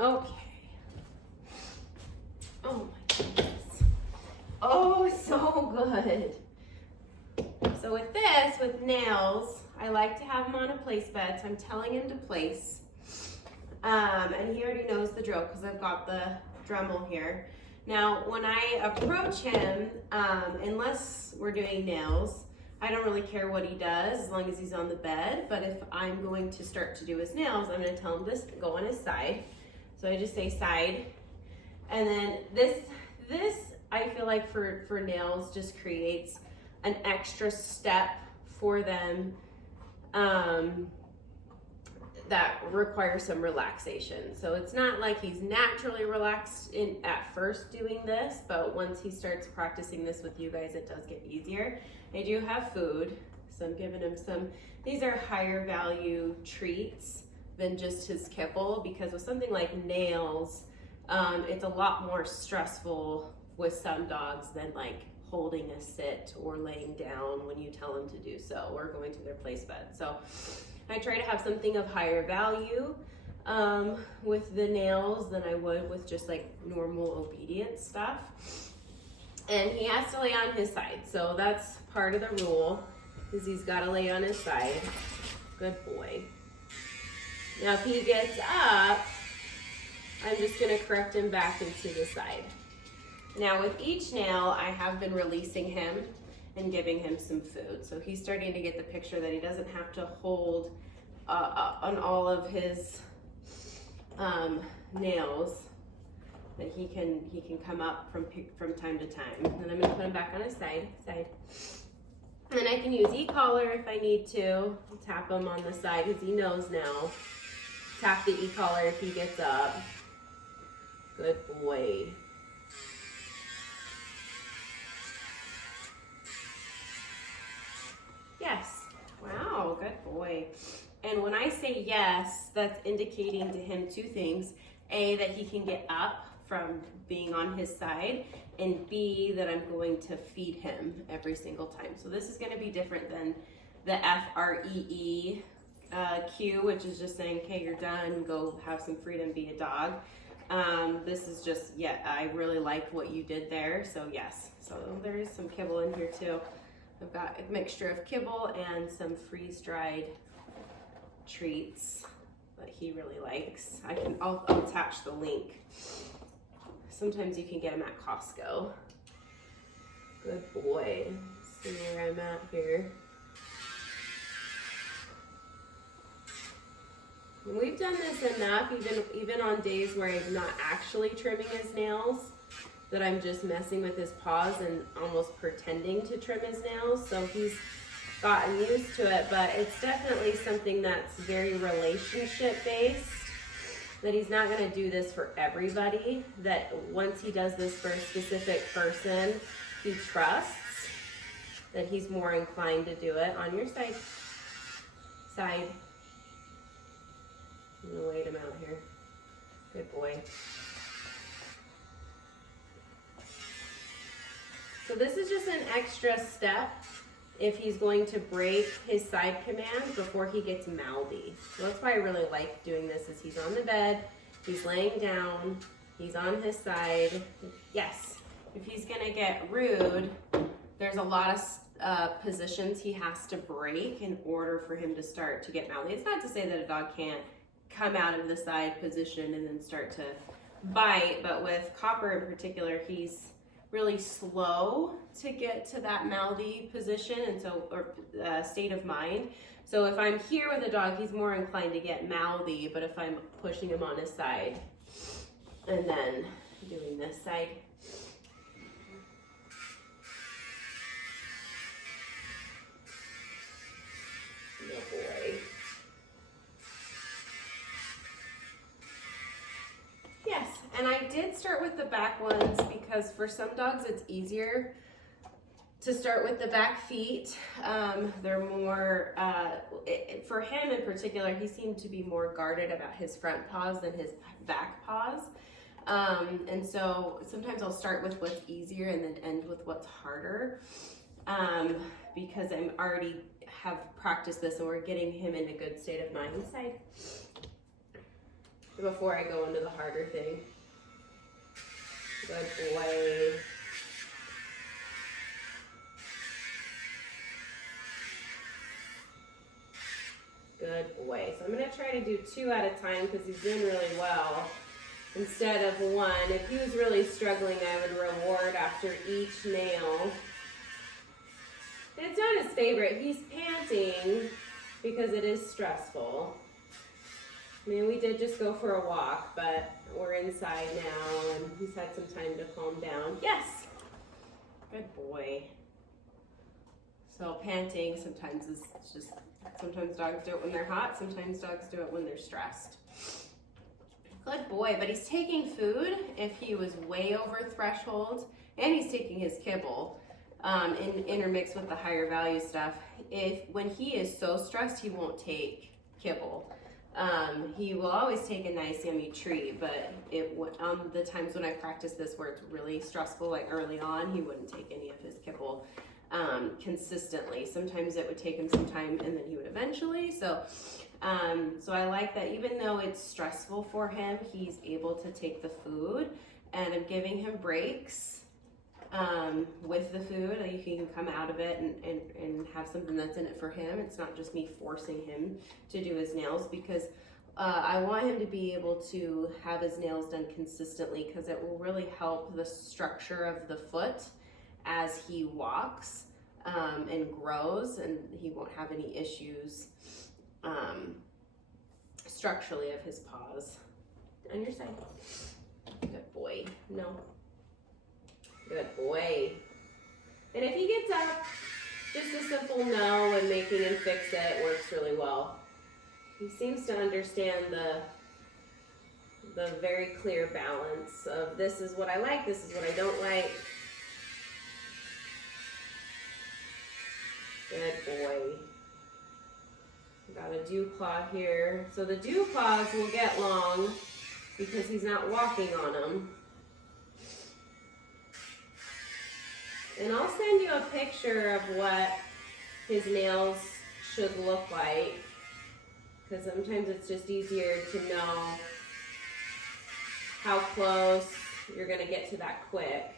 Okay. Oh my goodness. Oh, so good. So with this, with nails, I like to have him on a place bed. So I'm telling him to place. And he already knows the drill because I've got the Dremel here. Now, when I approach him, unless we're doing nails, I don't really care what he does as long as he's on the bed. But if I'm going to start to do his nails, I'm going to tell him to go on his side. So I just say side. And then this I feel like for nails just creates an extra step for them that requires some relaxation. So it's not like he's naturally relaxed at first doing this, but once he starts practicing this with you guys, it does get easier. I do have food, so I'm giving him some. These are higher value treats than just his kibble, because with something like nails, it's a lot more stressful with some dogs than like holding a sit or laying down when you tell them to do so, or going to their place bed. So I try to have something of higher value with the nails than I would with just like normal obedience stuff. And he has to lay on his side. So that's part of the rule, is he's got to lay on his side. Good boy. Now if he gets up, I'm just going to correct him back into the side. Now with each nail, I have been releasing him and giving him some food. So he's starting to get the picture that he doesn't have to hold on all of his nails, that he can come up from time to time. And I'm going to put him back on his side. And I can use e-collar if I need to. Tap him on the side because he knows now. Tap the e-collar if he gets up. Good boy. Yes. Wow, good boy. And when I say yes, that's indicating to him two things. A, that he can get up from being on his side, and B, that I'm going to feed him every single time. So this is going to be different than the FREE cue, which is just saying, okay, you're done, go have some freedom, be a dog. This is just, yeah, I really like what you did there, so yes. So there is some kibble in here too. I've got a mixture of kibble and some freeze-dried treats that he really likes. I'll attach the link. Sometimes you can get them at Costco. Good boy. See where I'm at here. And we've done this enough, even on days where I'm not actually trimming his nails, that I'm just messing with his paws and almost pretending to trim his nails. So he's gotten used to it, but it's definitely something that's very relationship based, that he's not going to do this for everybody, that once he does this for a specific person he trusts, that he's more inclined to do it. On your side. I'm going to wait him out here. Good boy. So this is just an extra step if he's going to break his side command before he gets mouthy. So that's why I really like doing this, is he's on the bed, he's laying down, he's on his side. Yes, if he's gonna get rude, there's a lot of positions he has to break in order for him to start to get mouthy. It's not to say that a dog can't come out of the side position and then start to bite, but with Copper in particular, he's really slow to get to that mouthy position, and so, or state of mind. So if I'm here with a dog, he's more inclined to get mouthy, but if I'm pushing him on his side and then doing this side, good boy. Yes, and I did start with the back ones because for some dogs it's easier to start with the back feet. They're more, for him in particular, he seemed to be more guarded about his front paws than his back paws. And so sometimes I'll start with what's easier and then end with what's harder, because I'm already have practiced this and we're getting him in a good state of mind. Side. before I go into the harder thing. Good boy. Good boy. So I'm going to try to do 2 at a time because he's doing really well instead of 1. If he was really struggling, I would reward after each nail. And it's not his favorite. He's panting because it is stressful. I mean, we did just go for a walk, but we're inside now and he's had some time to calm down. Yes. Good boy. So panting sometimes is just, sometimes dogs do it when they're hot, sometimes dogs do it when they're stressed. Good boy, but he's taking food if he was way over threshold, and he's taking his kibble intermixed with the higher value stuff. When he is so stressed, he won't take kibble. He will always take a nice yummy treat, but on the times when I practice this where it's really stressful, like early on, he wouldn't take any of his kibble consistently. Sometimes it would take him some time and then he would eventually. So I like that even though it's stressful for him, he's able to take the food, and I'm giving him breaks with the food. Like, he can come out of it and have something that's in it for him. It's not just me forcing him to do his nails, because I want him to be able to have his nails done consistently, because it will really help the structure of the foot as he walks and grows, and he won't have any issues structurally of his paws. On your side. Good boy. No. Good boy. And if he gets up, just a simple no and making him fix it works really well. He seems to understand the very clear balance of this is what I like, this is what I don't like. Good boy. Got a dew claw here. So the dew claws will get long because he's not walking on them. And I'll send you a picture of what his nails should look like, because sometimes it's just easier to know how close you're going to get to that quick,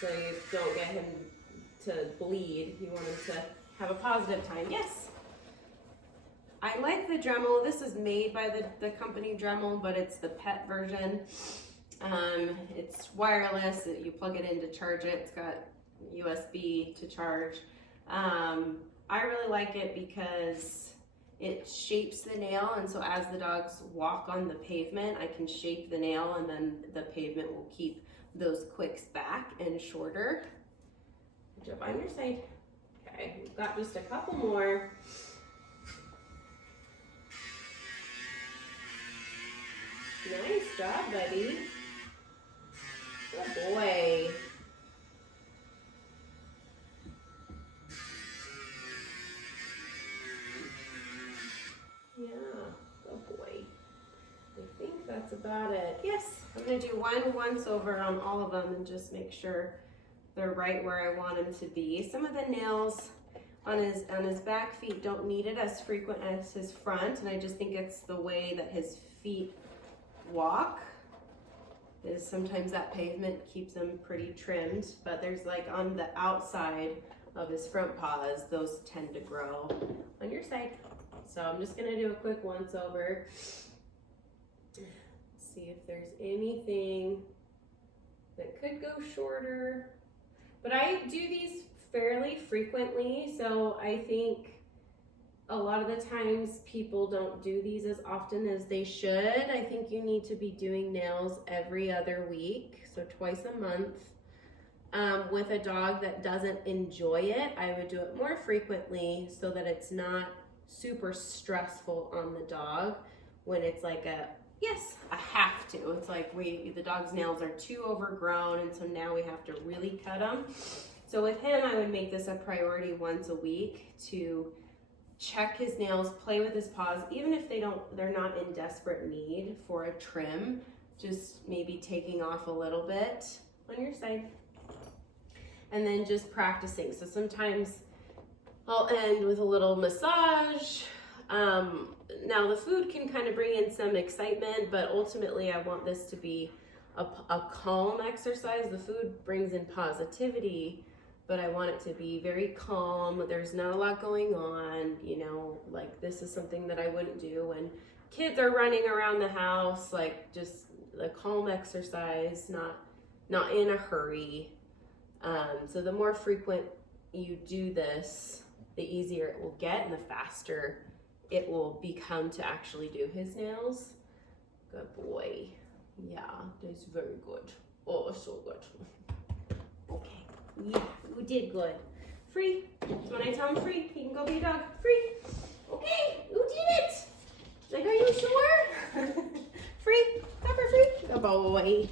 so you don't get him to bleed. You want him to have a positive time. Yes. I like the Dremel. This is made by the company Dremel, but it's the pet version. It's wireless. You plug it in to charge it. It's got USB to charge. I really like it because it shapes the nail, and so as the dogs walk on the pavement, I can shape the nail, and then the pavement will keep those quicks back and shorter. Good job on your side. Okay, we've got just a couple more. Nice job, buddy. Good boy. Yeah, good boy. I think that's about it. Yes, I'm gonna do one once over on all of them and just make sure they're right where I want them to be. Some of the nails on his back feet don't need it as frequent as his front, and I just think it's the way that his feet walk. Is sometimes that pavement keeps them pretty trimmed, but there's like on the outside of his front paws, those tend to grow on your side. So I'm just gonna do a quick once over. See if there's anything that could go shorter. But I do these fairly frequently, so I think a lot of the times people don't do these as often as they should. I think you need to be doing nails every other week, so twice a month. With a dog that doesn't enjoy it, I would do it more frequently so that it's not super stressful on the dog when it's like a have to. It's like the dog's nails are too overgrown, and so now we have to really cut them. So with him, I would make this a priority once a week to check his nails, play with his paws, even if they're not in desperate need for a trim, just maybe taking off a little bit on your side. And then just practicing. So sometimes I'll end with a little massage. now the food can kind of bring in some excitement, but ultimately I want this to be a calm exercise. The food brings in positivity, but I want it to be very calm. There's not a lot going on, you know, like this is something that I wouldn't do when kids are running around the house, like just a calm exercise, not in a hurry. So the more frequent you do this, the easier it will get and the faster it will become to actually do his nails. Good boy. Yeah, that's very good. Oh, so good. Okay, yeah, you did good. Free. So when I tell him free, he can go be a dog. Free. Okay, you did it. Like, are you sure? Free. Pepper free. Good boy.